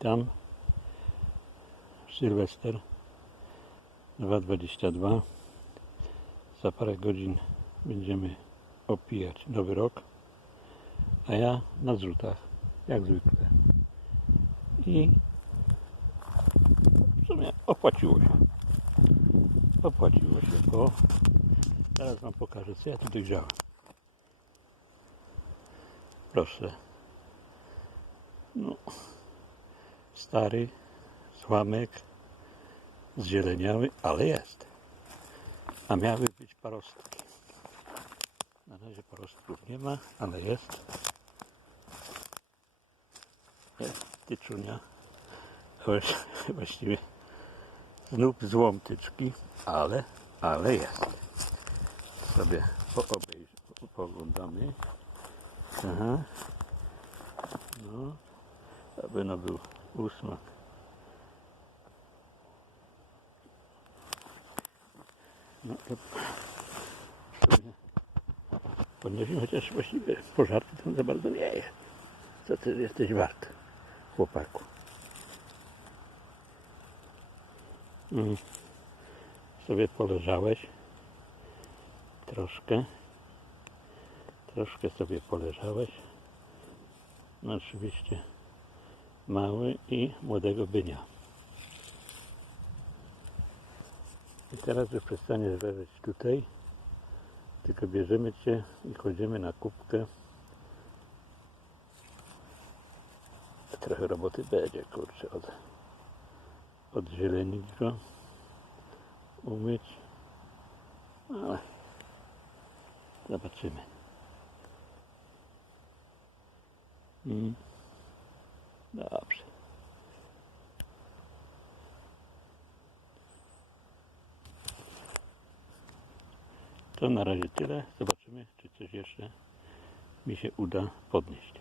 Witam. Sylwester 2.22. Za parę godzin będziemy opijać nowy rok. A ja na zrzutach, jak zwykle. I w sumie opłaciło się. Opłaciło się, bo teraz Wam pokażę, co ja tu dojrzałem. Proszę. No, stary złamek, zzieleniały, ale jest. A miały być parostki. Na razie parostków nie ma, ale jest. Jest tyczunia. Właś- Właściwie znów złom tyczki, ale, ale jest. Sobie poobejrz, pooglądamy. Aha. No, aby no był usmak. No to podnosimy, chociaż właściwie pożarty to za bardzo nie jest. Co ty jesteś wart, chłopaku? Mm. Sobie poleżałeś troszkę. Troszkę sobie poleżałeś. No oczywiście mały i młodego bynia. I teraz już przestaniesz leżeć tutaj, tylko bierzemy Cię i kładziemy na kubkę. Trochę roboty będzie, kurczę, od, odzielenić go, umyć, ale zobaczymy. Mm. Dobrze. To na razie tyle. Zobaczymy, czy coś jeszcze mi się uda podnieść.